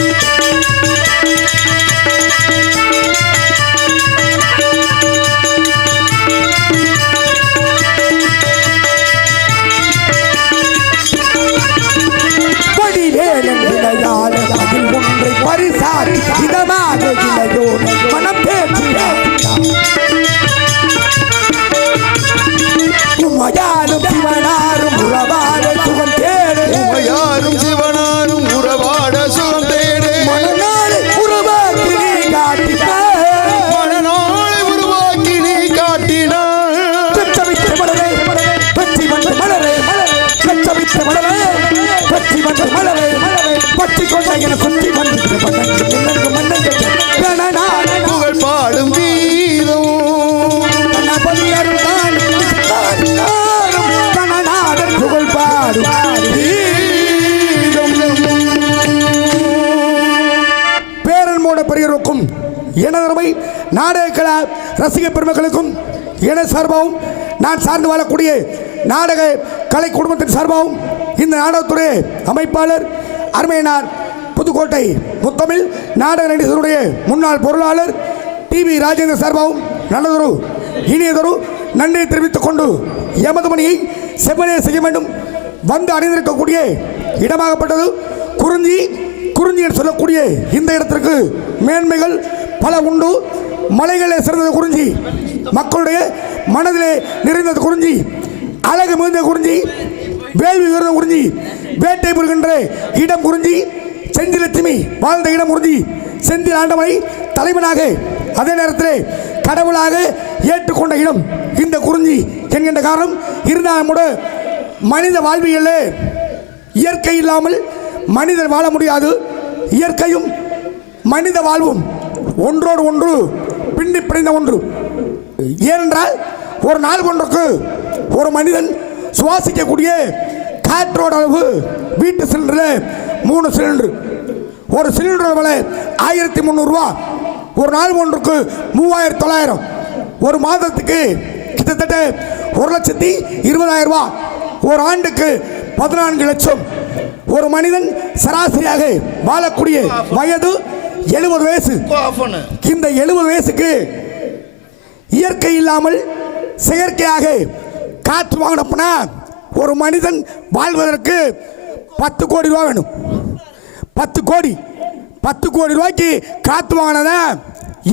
Thank you. எனதருமை நாடக கலா ரசிக பெருமக்களுக்கும் என சார்பாகவும் நான் சார்ந்து வாழக்கூடிய நாடக கலை குடும்பத்தின் சார்பாகவும் இந்த நாடகத்துறை அமைப்பாளர் அருமையனார் புதுக்கோட்டை முத்தமிழ் நாடக நடிகருடைய முன்னாள் பொருளாளர் டிவி ராஜேந்திர சார்பாகவும் நல்லதொரு இனியதொரு நன்றியை தெரிவித்துக் கொண்டு எமது மணியை செவ்வனே செய்ய வேண்டும். வந்து அணிந்திருக்கக்கூடிய இடமாகப்பட்டது. குறிஞ்சி குறிஞ்சி என்று சொல்லக்கூடிய இந்த இடத்திற்கு மேன்மைகள் பல உண்டு. மலைகளே சிறந்தது குறிஞ்சி. மக்களுடைய மனதிலே நிறைந்தது குறிஞ்சி. அழகு மிகுந்த குறிஞ்சி. வேள்வி உயர்ந்த குறிஞ்சி. வேட்டை புரிகின்ற இடம் குறிஞ்சி. செந்திலட்சுமி வாழ்ந்த இடம் குறிஞ்சி. செந்தில் ஆண்டவனை தலைவனாக அதே நேரத்திலே கடவுளாக ஏற்றுக்கொண்ட இடம் இந்த குறிஞ்சி என்கின்ற காரணம். இருந்தால் கூட மனித வாழ்வியலே இயற்கை இல்லாமல் மனிதர் வாழ முடியாது. இயற்கையும் மனித வாழ்வும் ஒன்றோடு ஒன்று பின்னி பிணைந்த ஒன்று. ஏனென்றால் ஒரு நாள் ஒன்றுக்கு ஒரு மனிதன் சுவாசிக்கக்கூடிய காற்றோட அளவு வீட்டு சிலிண்டரில் மூணு சிலிண்டர். ஒரு சிலிண்டர் விலை ஆயிரத்தி முந்நூறுரூவா ஒரு நாள் ஒன்றுக்கு மூவாயிரத்தி தொள்ளாயிரம் ஒரு மாதத்துக்கு கிட்டத்தட்ட ஒரு லட்சத்தி இருபதாயிரம் ரூபா ஒரு ஆண்டுக்கு பதினான்கு லட்சம். ஒரு மனிதன் சராசரியாக வாழக்கூடிய வயது எழுபது வயசு. இந்த எழுபது வயசுக்கு இயற்கை இல்லாமல் செயற்கையாக காற்று வாங்கினப்பனா ஒரு மனிதன் வாழ்வதற்கு பத்து கோடி ரூபா வேணும். பத்து கோடி. பத்து கோடி ரூபாய்க்கு காற்று வாங்கினத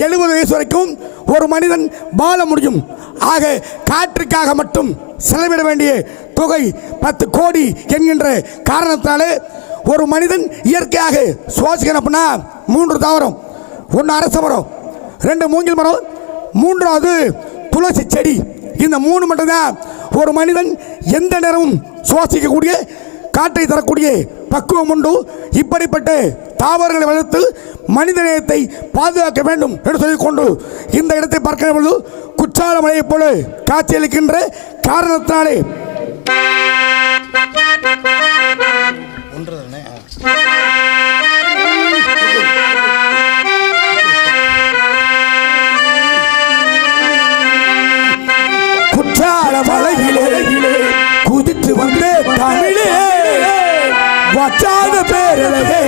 எழுபது வயசு வரைக்கும் ஒரு மனிதன் வாழ முடியும். ஆக காற்றுக்காக மட்டும் செலவிட வேண்டிய தொகை பத்து கோடி என்கின்ற காரணத்தாலே ஒரு மனிதன் இயற்கையாக சுவாசிக்கணும் அப்படின்னா மூன்று தாவரம் ஒன்று அரச மரம் ரெண்டு மூங்கில் மரம் மூன்றாவது துளசி செடி. இந்த மூணு மட்டும்தான் ஒரு மனிதன் எந்த நேரமும் சுவாசிக்கக்கூடிய காற்றை தரக்கூடிய பக்குவம் உண்டு. இப்படிப்பட்ட தாவரங்களை வளர்த்து மனித நேயத்தை பாதுகாக்க வேண்டும் என்று சொல்லிக்கொண்டு இந்த இடத்தை பார்க்கிற பொழுது குற்றால மலையைப் போல காட்சியளிக்கின்ற காரணத்தினாலே le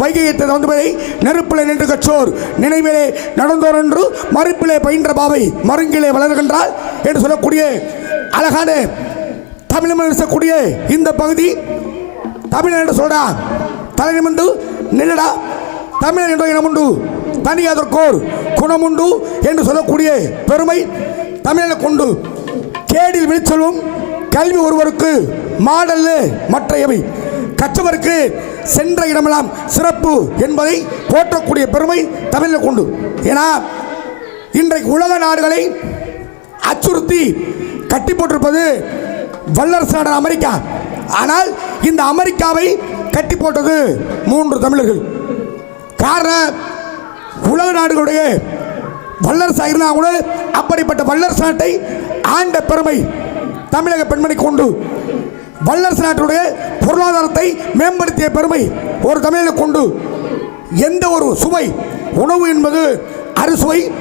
வைகையத்தை வந்தவரை நெருப்பிலே நின்று கற்றோர். நினைவிலே நடந்தோர் என்று மறுப்பிலே பயின்ற பாவை மருங்கிலே வளர்கின்றார் என்று சொல்லக்கூடிய அழகான தமிழ் பேசக்கூடிய இந்த பகுதி தமிழன் என்று சொல்றா. தலை நிமிண்டு நில்லடா. தமிழன் என்ற இனமுண்டு தனி அதற்கோர் குணமுண்டு என்று சொல்லக்கூடிய பெருமை தமிழனை கொண்டு கேடில் விழிச்சலும் கல்வி ஒருவருக்கு மாடல்ல மற்றையவை. கற்றவருக்கு சென்ற இடமெல்லாம் சிறப்பு என்பதை போற்றக்கூடிய பெருமை தமிழில் கொண்டு ஏன்னா இன்றைக்கு உலக நாடுகளை அச்சுறுத்தி கட்டி போட்டிருப்பது வல்லரசு நாடு அமெரிக்கா. ஆனால் இந்த அமெரிக்காவை கட்டி போட்டது மூன்று தமிழர்கள். காரணம் உலக நாடுகளுடைய வல்லரசாக இருந்தால் கூட அப்படிப்பட்ட வல்லரசு நாட்டை ஆண்ட பெருமை தமிழக பெண்மணி கொண்டு வல்லரசு நாட்டுடைய பொருளாதாரத்தை மேம்படுத்திய பெருமை ஒரு தமிழனை கொண்டு எந்த ஒரு சுவை உணவு என்பது அறுசுவை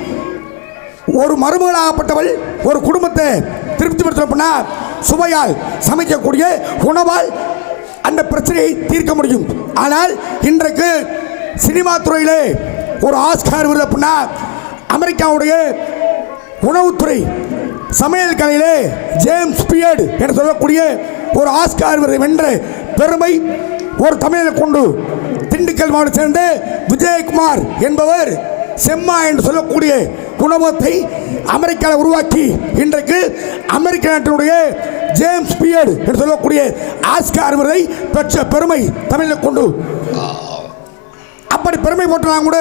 ஒரு மருமகளாகப்பட்டவள் ஒரு குடும்பத்தை திருப்திப்படுத்தணும்னா சுவையால் சமைக்கக்கூடிய உணவால் அந்த பிரச்சனையை தீர்க்க முடியும். ஆனால் இன்றைக்கு சினிமா துறையிலே ஒரு ஆஸ்கார் விருது அப்படின்னா அமெரிக்காவுடைய உணவுத்துறை சமையல் கலையிலே ஜேம்ஸ் பியர்டு என்று சொல்லக்கூடிய ஒரு ஆஸ்கார் விருதை வென்ற பெருமை ஒரு தமிழனை கொண்டு திண்டுக்கல் மாவட்டத்தை சேர்ந்த விஜயகுமார் என்பவர் செம்மா என்று சொல்லக்கூடிய குணமத்தை அமெரிக்காவில் உருவாக்கி இன்றைக்கு அமெரிக்க நாட்டினுடைய ஜேம்ஸ் பியர்டு என்று சொல்லக்கூடிய ஆஸ்கார் விருதை பெற்ற பெருமை தமிழனை கொண்டு. அப்படி பெருமை போட்டலாம் கூட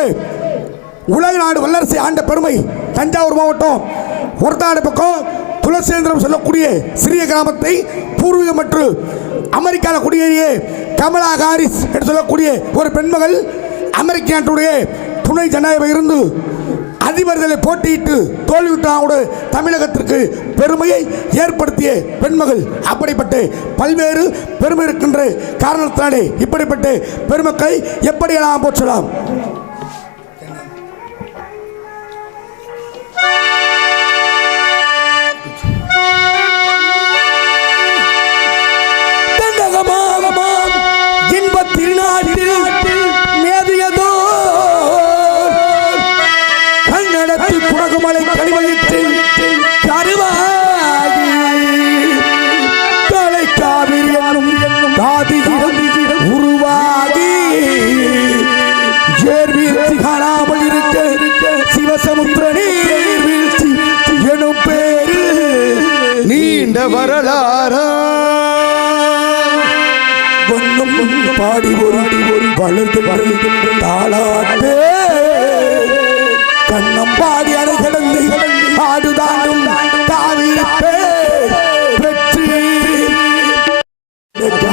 உலக நாடு வல்லரசை ஆண்ட பெருமை தஞ்சாவூர் மாவட்டம் ஒருத்தாடு பக்கம் துளசேந்திரம் சொல்லக்கூடிய சிறிய கிராமத்தை பூர்வீகம் மற்றும் அமெரிக்காவில் குடியேறிய கமலா ஹாரிஸ் என்று சொல்லக்கூடிய ஒரு பெண்மகள் அமெரிக்க நாட்டுடைய துணை ஜனாதிபதி இருந்து அதிபர்களை போட்டியிட்டு தோல்வியுற்றாவோடு தமிழகத்திற்கு பெருமையை ஏற்படுத்திய பெண்மகள். அப்படிப்பட்ட பல்வேறு பெருமை இருக்கின்ற காரணத்தினாலே இப்படிப்பட்ட பெருமக்களை எப்படியெல்லாம் போற்றலாம்?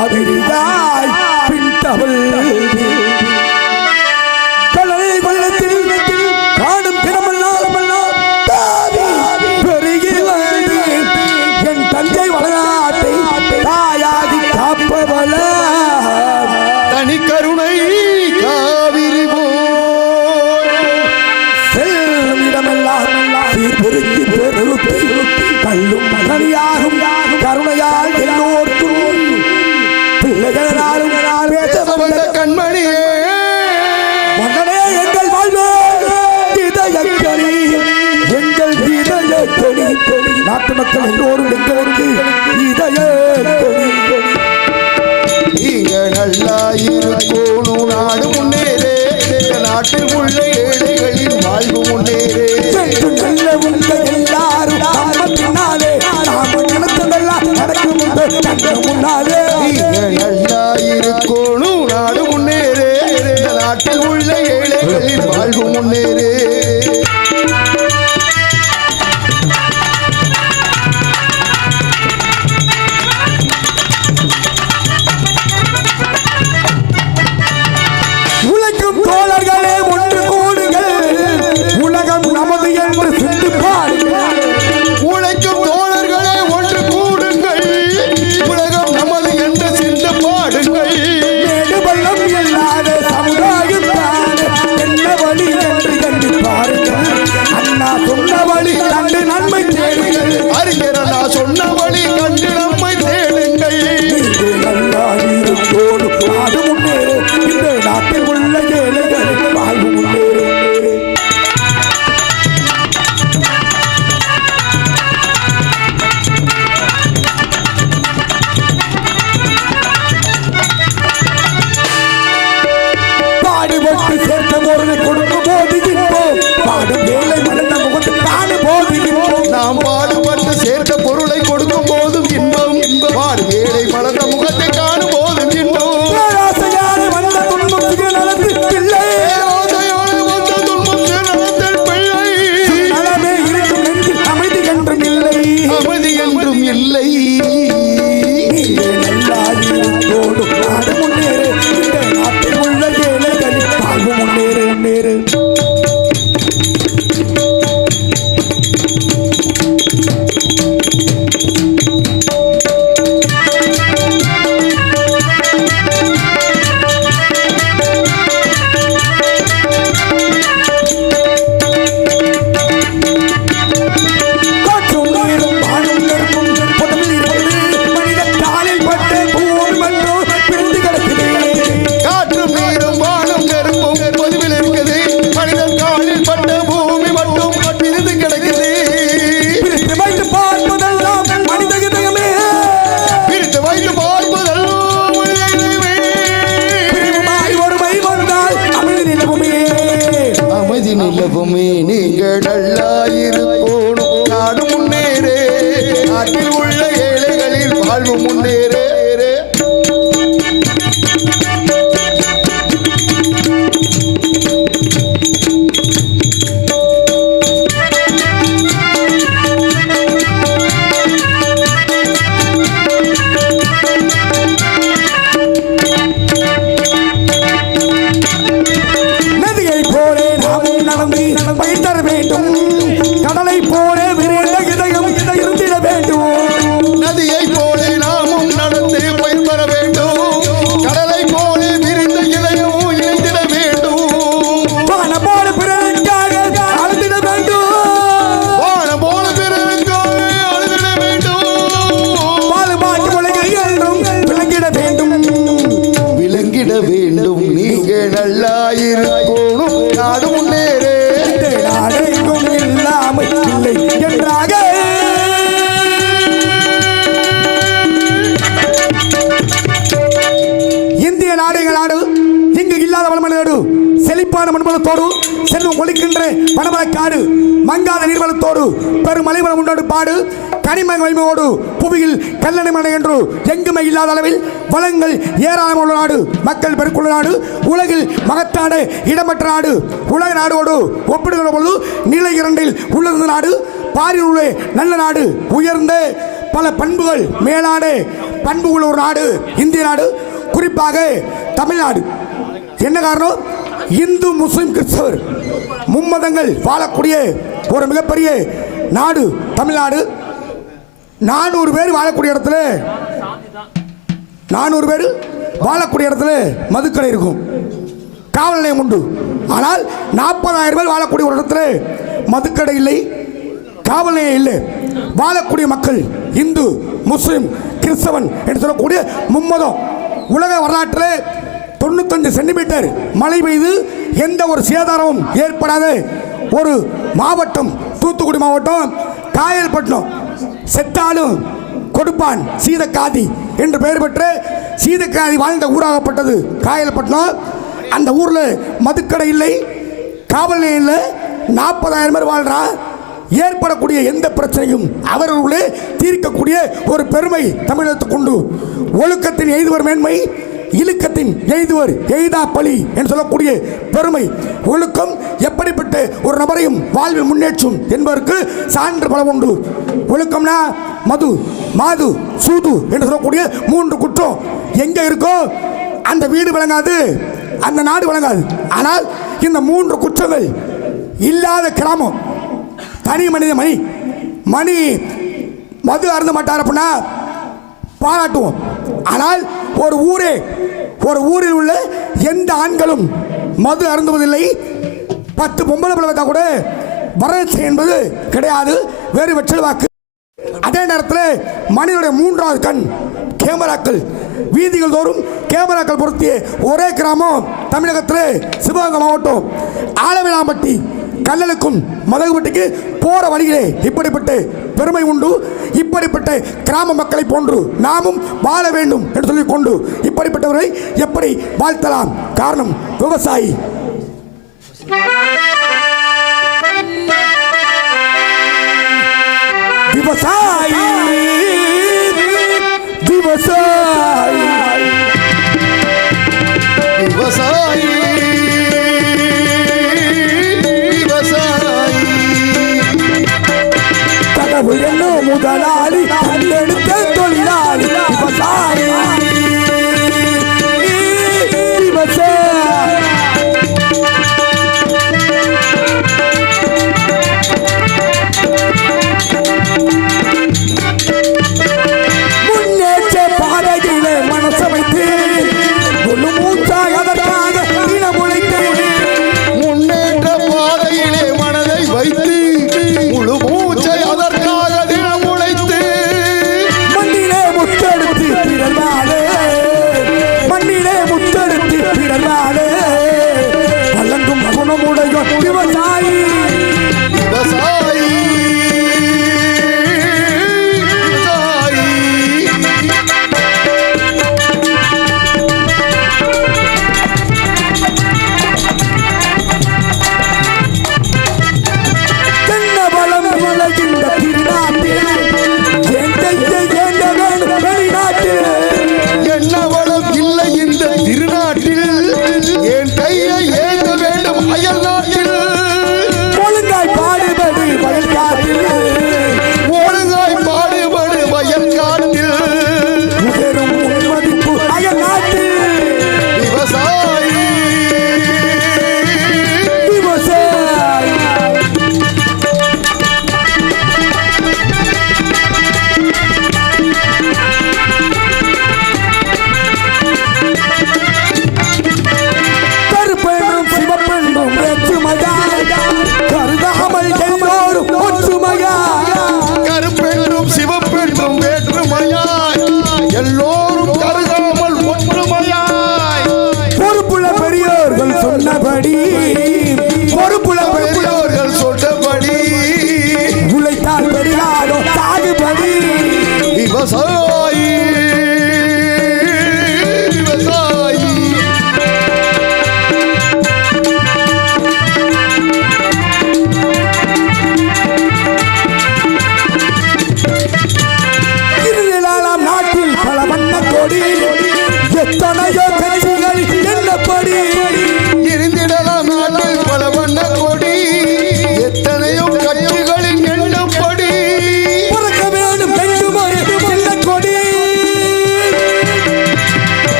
காவிரிதாய் பின் தவள் மக்கள் எல்லோரும் எங்களுக்கு இதையே நீங்க நல்லா இருக்கணும். நாடு முன்னேறே நாட்டில் உள்ளே நிலவுமே நீங்கள் நல்லாயிரு ஒழிக்கின்ற மங்காத நீர்வளத்தோடு பெரும் மலைவளம் உண்டோடு பாடு கனிம வலிமையோடு புவியில் கல்லணை மலை என்று எங்குமே இல்லாத அளவில் வளங்கள் ஏராளமான உள்ள நாடு மக்கள் பெருக்குள்ள நாடு உலகில் மகத்தான இடமற்ற நாடு உலக நாடோடு ஒப்பிடுகிற பொழுது நிலை இரண்டில் உள்ளது நாடு பாரில் நல்ல நாடு உயர்ந்த பல பண்புகள் மேலாடு பண்பு உள்ள ஒரு நாடு இந்திய நாடு குறிப்பாக தமிழ்நாடு. என்ன காரணம்? இந்து முஸ்லிம் கிறிஸ்தவர் மும்மதங்கள் வாழக்கூடிய ஒரு மிகப்பெரிய நாடு தமிழ்நாடு. நானூறு பேர் வாழக்கூடிய இடத்துல நானூறு பேர் வாழக்கூடிய இடத்துல மதுக்கடை இருக்கும். காவல் நிலையம் உண்டு. ஆனால் நாற்பதாயிரம் பேர் வாழக்கூடிய ஒரு இடத்துல மதுக்கடை இல்லை காவல் நிலையம் இல்லை. வாழக்கூடிய மக்கள் இந்து முஸ்லிம் கிறிஸ்தவன் என்று சொல்லக்கூடிய மும்மதம். உலக வரலாற்றில் தொண்ணூத்தஞ்சு சென்டிமீட்டர் மழை பெய்து எந்த ஒரு சேதாரமும் ஏற்படாத. ஒரு மாவட்டம் தூத்துக்குடி மாவட்டம் காயல்பட்டினம். செத்தாலும் கொடுப்பான் சீதக்காதி என்று பெயர் பெற்று சீதக்காதி வாழ்ந்த ஊராகப்பட்டது காயல்பட்டினம். அந்த ஊரில் மதுக்கடை இல்லை காவல் நிலையில் நாற்பதாயிரம் பேர் வாழ்றா. ஏற்படக்கூடிய எந்த பிரச்சனையும் அவர்களுள்ளே தீர்க்கக்கூடிய ஒரு பெருமை தமிழகத்துக்கு உண்டு. ஒழுக்கத்தின் எய்துவர் மேன்மை இழுக்கத்தின் எய்துவர் எய்தா பலி என்று சொல்லக்கூடிய பெருமை. ஒழுக்கம் எப்படிப்பட்ட ஒரு நபரையும் வாழ்வில் முன்னேற்றும் என்பதற்கு சான்று பல உண்டு. ஒழுக்கம்னா மது மாது சூது என்று சொல்லக்கூடிய மூன்று குற்றம். எங்கே இருக்கோ அந்த வீடு விளங்காது அந்த நாடு விளங்காது. ஆனால் இந்த மூன்று குற்றங்கள் இல்லாத கிராமம் தனி மனித மணி மணி மது அருந்த மாட்டார் அப்படின்னா பாராட்டுவோம். ஆனால் ஒரு ஊரே ஒரு ஊரில் உள்ள எந்த ஆண்களும் மது அருந்துவதில்லை. பத்து பொம்பளை பிள்ளை கூட வரட்சி என்பது கிடையாது வேறு வெற்றல் வாக்கு. அதே நேரத்தில் மனிதனுடைய மூன்றாவது கண் கேமராக்கள். வீதிகள் தோறும் கேமராக்கள் பொருத்திய ஒரே கிராமம் தமிழகத்தில் சிவகங்கை மாவட்டம் ஆலவிளாம்பட்டி கல்லலுக்கும் மதகுபட்டிக்கு போற வழியிலே இப்படிப்பட்ட பெருமை உண்டு. இப்படிப்பட்ட கிராம மக்களை போன்று நாமும் வாழ வேண்டும் என்று சொல்லிக்கொண்டு இப்படிப்பட்டவரை எப்படி வாழ்த்தலாம்? காரணம் விவசாயி. விவசாயி. விவசாயி. கடவுள் முதலாளி தொழிலாளி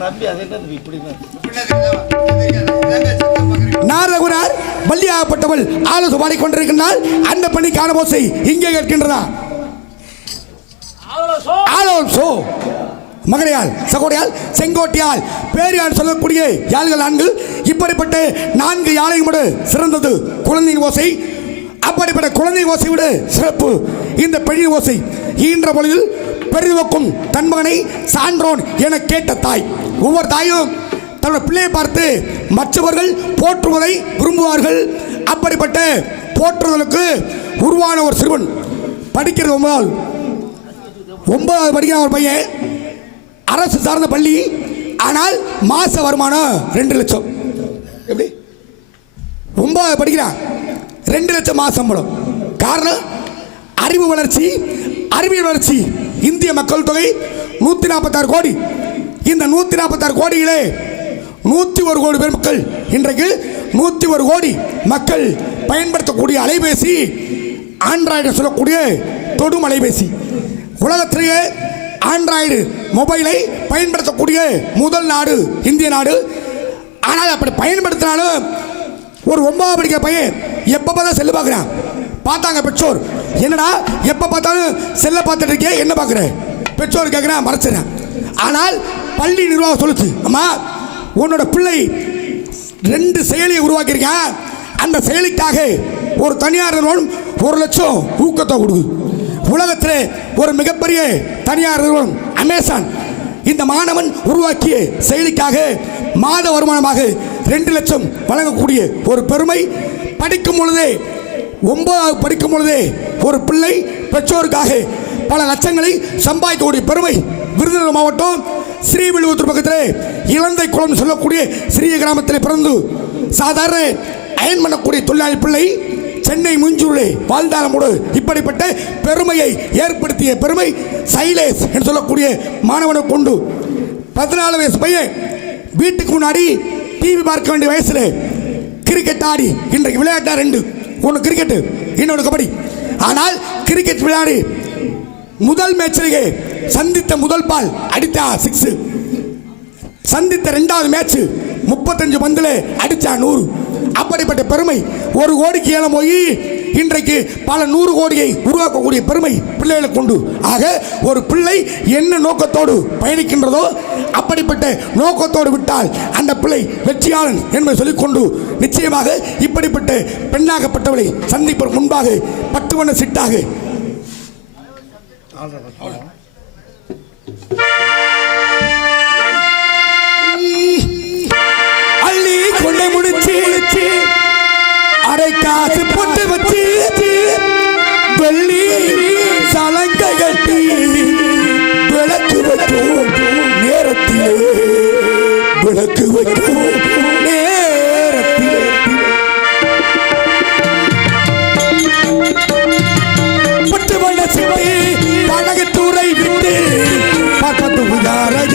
தம்பி அது என்ன இப்படி நாரகுனார் பள்ளியாகப்பட்டவள் ஆலோசனை பாடிக்கொண்டிருக்கின்றால் அந்த பணி காணபோசை இங்கே கேட்கின்றதா? ஆலோசோ. மகனையால் சகோடையால் செங்கோட்டையால் பேரியால் சொல்லக்கூடிய யாழ்கள் நான்கு இப்படிப்பட்ட நான்கு யாழையும் சிறந்தது. குழந்தை ஓசை. அப்படிப்பட்ட குழந்தை ஓசை விட சிறப்பு. இந்த பெண் ஓசை ஈன்ற பொழுதில் பெரிதுவக்கும் தன் மகனை சான்றோன் என கேட்ட தாய். ஒவ்வொரு தாயும் தன்னோட பிள்ளையை பார்த்து மற்றவர்கள் போற்றுவதை விரும்புவார்கள். அப்படிப்பட்ட போற்றுதலுக்கு உருவான ஒரு சிறுவன். படிக்கிறது ஒன்பதாவது ஒன்பதாவது படிக்கிற ஒரு பையன். அரசு சார்ந்த பள்ளி ஆனால் மாச வருமானம் ரெண்டு லட்சம். எப்படி? ஒன்பதாவது படிக்கிறான் ரெண்டு லட்சம் மாசம் சம்பளம் காரணம் அறிவு வளர்ச்சி அறிவியல் வளர்ச்சி. இந்திய மக்கள் தொகை நூற்றி நாற்பத்தாறு கோடி. இந்த நூற்றி நாற்பத்தாறு கோடியிலே நூற்றி ஒரு கோடி பேர் மக்கள் இன்றைக்கு நூற்றி ஒரு கோடி மக்கள் பயன்படுத்தக்கூடிய அலைபேசி ஆண்ட்ராய்டு சொல்லக்கூடிய தொடும் அலைபேசி. உலகத்திலேயே ஆண்ட்ராய்டு மொபைலை பயன்படுத்தக்கூடிய முதல் நாடு இந்திய நாடு. ஆனால் அப்படி பயன்படுத்தினாலும் ஒரு ஒன்பதாவது படிக்கிற பையன் எப்போ பார்த்தா செல்லு பார்க்குறான். பார்த்தாங்க பெற்றோர். என்னடா எப்போ பார்த்தாலும் செல்லை பார்த்துட்டு இருக்கே என்ன பார்க்குறேன் பெற்றோர் கேட்குறான் மறைச்சிடறேன் ஆனால் பள்ளி நிர்வாகம் சொல்லுச்சு அம்மா உன்னோட பிள்ளை ரெண்டு செயலியை உருவாக்கியிருக்கேன் அந்த செயலிக்காக ஒரு தனியார் நிறுவனம் ஒரு லட்சம் ஊக்கத்தை கொடுக்குது. உலகத்தில் ஒரு மிகப்பெரிய தனியார் நிறுவனம் அமேசான். இந்த மாணவன் உருவாக்கிய செயலிக்காக மாத வருமானமாக ரெண்டு லட்சம் வழங்கக்கூடிய ஒரு பெருமை. படிக்கும் பொழுதே ஒன்பதாவது படிக்கும் பொழுதே ஒரு பிள்ளை பெற்றோருக்காக பல லட்சங்களை சம்பாதிக்கக்கூடிய பெருமை விருதுநகர் மாவட்டம் ஸ்ரீவில்லிபுத்தூர் பக்கத்தில் இலந்தை குளம் சொல்லக்கூடிய சிறிய கிராமத்தில் பிறந்து சாதாரண அயன் பண்ணக்கூடிய தொழிலாளி பிள்ளை சென்னை முஞ்சூரிலே வாழ்ந்தாலமோடு இப்படிப்பட்ட பெருமையை ஏற்படுத்திய பெருமை சைலேஷ் என்று சொல்லக்கூடிய மாணவனை கொண்டு பதினாலு வயசு பையன் வீட்டுக்கு முன்னாடி டிவி பார்க்க வேண்டிய வயசில் கிரிக்கெட் ஆடி இன்றைக்கு விளையாட்டா ரெண்டு. ஒன்று கிரிக்கெட் இன்னொன்று கபடி. ஆனால் கிரிக்கெட் விளையாடி. முதல் மேட்சிலேயே சந்தித்த முதல் பால் அடித்தா சிக்ஸ் சந்தித்த ரெண்டாவது மேட்ச் முப்பத்தஞ்சு பந்தில் அடித்தா நூறு. அப்படிப்பட்ட பெருமை ஒரு கோடிக்கு ஏலம் போய் இன்றைக்கு பல நூறு கோடியை உருவாக்கக்கூடிய பெருமை பிள்ளைகளுக்கு உண்டு. ஆக ஒரு பிள்ளை என்ன நோக்கத்தோடு பயணிக்கின்றதோ அப்படிப்பட்ட நோக்கத்தோடு விட்டால் அந்த பிள்ளை வெற்றியாளன் என்பதை சொல்லிக்கொண்டு நிச்சயமாக இப்படிப்பட்ட பெண்ணாகப்பட்டவளை சந்திப்பதற்கு முன்பாக பத்து வண்ண சிட்டாக. அள்ளி கொள்ளை முடிச்சு. அரை காசு போட்டு வச்சு வெள்ளி சலங்க கட்டி விளக்கு வைக்கும் நேரத்திலே. விளக்கு வைக்கும் நேரத்திலே. பட்டு வண்ண சிட்டி பழகத்தூரை விட்டு பக்கத்து உதாரஜடி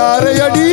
பார்ப்பது யாரையடி